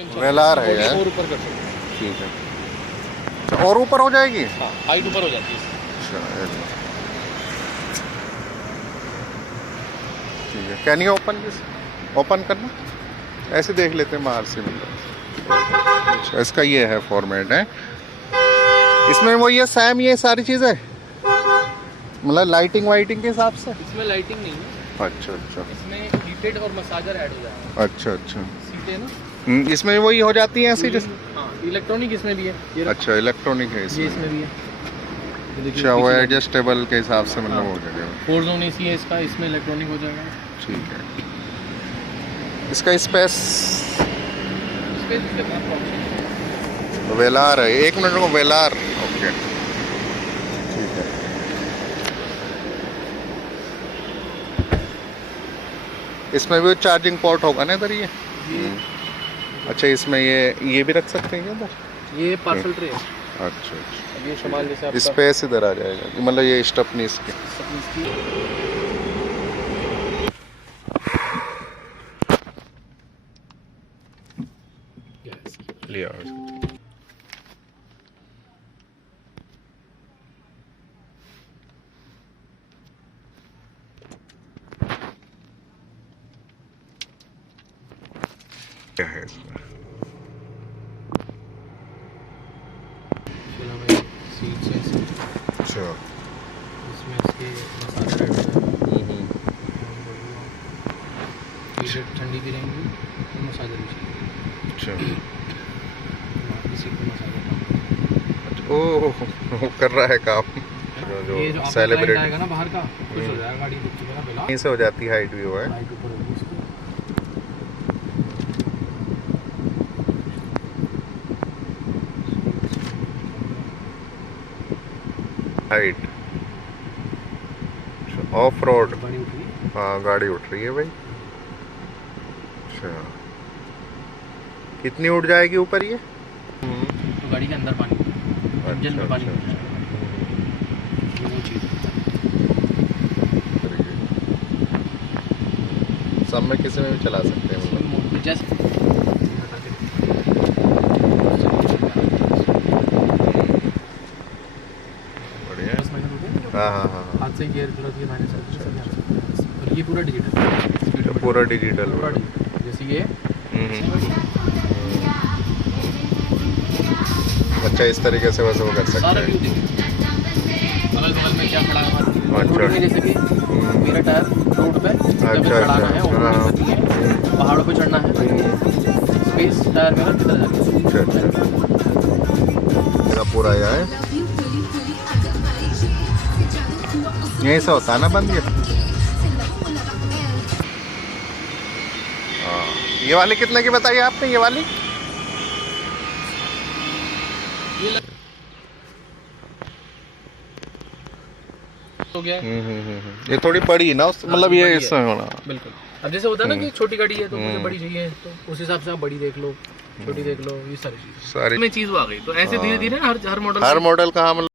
इंशाल्लाह। वेलार है यार। और ऊपर कर सकते हैं। ठीक है। अच्छा, और ऊपर हो जाएगी? हाँ, हाइट ऊपर हो जाती है। अच्छा, ठीक है। Can you open this? Open करना, ऐसे देख लेते हैं बाहर से मतलब। अच्छा, इसका ये है फॉर्मेट है इसमें, वो ये सैम ये सारी चीज़ें मतलब लाइटिंग वाइटिंग के हिसाब से। इसमें लाइटिंग नहीं है। अच्छा अच्छा। इसमें हीटेड और मसाजर ऐड हो जाएगा। अच्छा अच्छा। सीटें ना, इसमें वही हो जाती है ऐसी जैसे? हाँ, इलेक्ट्रॉनिक इसमें भी है। ये अच्छा, इलेक्ट्रॉनिक है ये इसमें। इसमें भी है। ये देखिए, अच्छा, वो पीछे एडजस्टेबल के हिसाब से मतलब हाँ। हो जाएगा। 4 जोन एसी है इसका, इसमें इलेक्ट्रॉनिक हो जाएगा। ठीक है। इसका स्पेस इसके बाद ऑप्शन वेलार है। 1 मिनट को वेलार। ओके, ठीक है। इसमें भी चार्जिंग पोर्ट होगा ना इधर ये? अच्छा, इसमें ये भी रख सकते हैं क्या इधर? ये पार्सल ट्रे है। अच्छा अच्छा। अब ये सामान जैसे आपका स्पेस इधर आ जाएगा मतलब ये स्टपनी इसकी। लिया क्या है इसमें? सीट्स है इसमें। अच्छा। इसमें इसके मसाले ऐड हो जाएंगे। टी-शर्ट ठंडी भी रहेंगी और मसाले भी चाहिए। अच्छा इसी को मसाले ओह, वो कर रहा है काम। जो ये जो सेलिब्रेट आएगा ना बाहर का, कुछ हो जाएगा गाड़ी रुक चुका ना पहला। यहीं से हो जाती है हाइट व्यू है। लाइट ऊपर होगी इसकी। Height of road. गाड़ी उठ रही है। हाँ, गाड़ी उठ रही है भाई। अच्छा, कितनी उड़ जाएगी ऊपर ये? तो गाड़ी के अंदर पानी, इंजन में पानी अच्छा, नहीं जाएगा। ये वो चीज़ है। सब में किसी में भी चला सकते हैं मतलब। जैसे बढ़िया। हाँ हाँ हाँ। हाथ से गियर क्लच के माइनस और ये पूरा डिजिटल। पूरा डिजिटल। पूरा डिजिटल जैसे ये। अच्छा, इस तरीके से वैसे वो कर सकते सारा हैं। व्यू देखिए, अगल बगल में क्या खड़ा है हमारा। अच्छा। रोड में जैसे कि मेरा टायर रोड पे जब चढ़ाना है और है, पहाड़ों पे चढ़ना है, स्पेस टायर मेरा किधर जाता है। अच्छा अच्छा। पूरा यह है, यहीं से होता है ना बंद ये? हाँ। ये वाली कितने की बताई आपने? ये वाली हो गया। ये थोड़ी बड़ी ना मतलब ये इसमें होना। बिल्कुल। अब जैसे होता है ना कि छोटी गाड़ी है तो मुझे बड़ी चाहिए, तो उस हिसाब से आप बड़ी देख लो, छोटी देख लो, ये सारी चीज़ सारी में चीज़ आ गई। तो ऐसे धीरे धीरे हर मॉडल का हम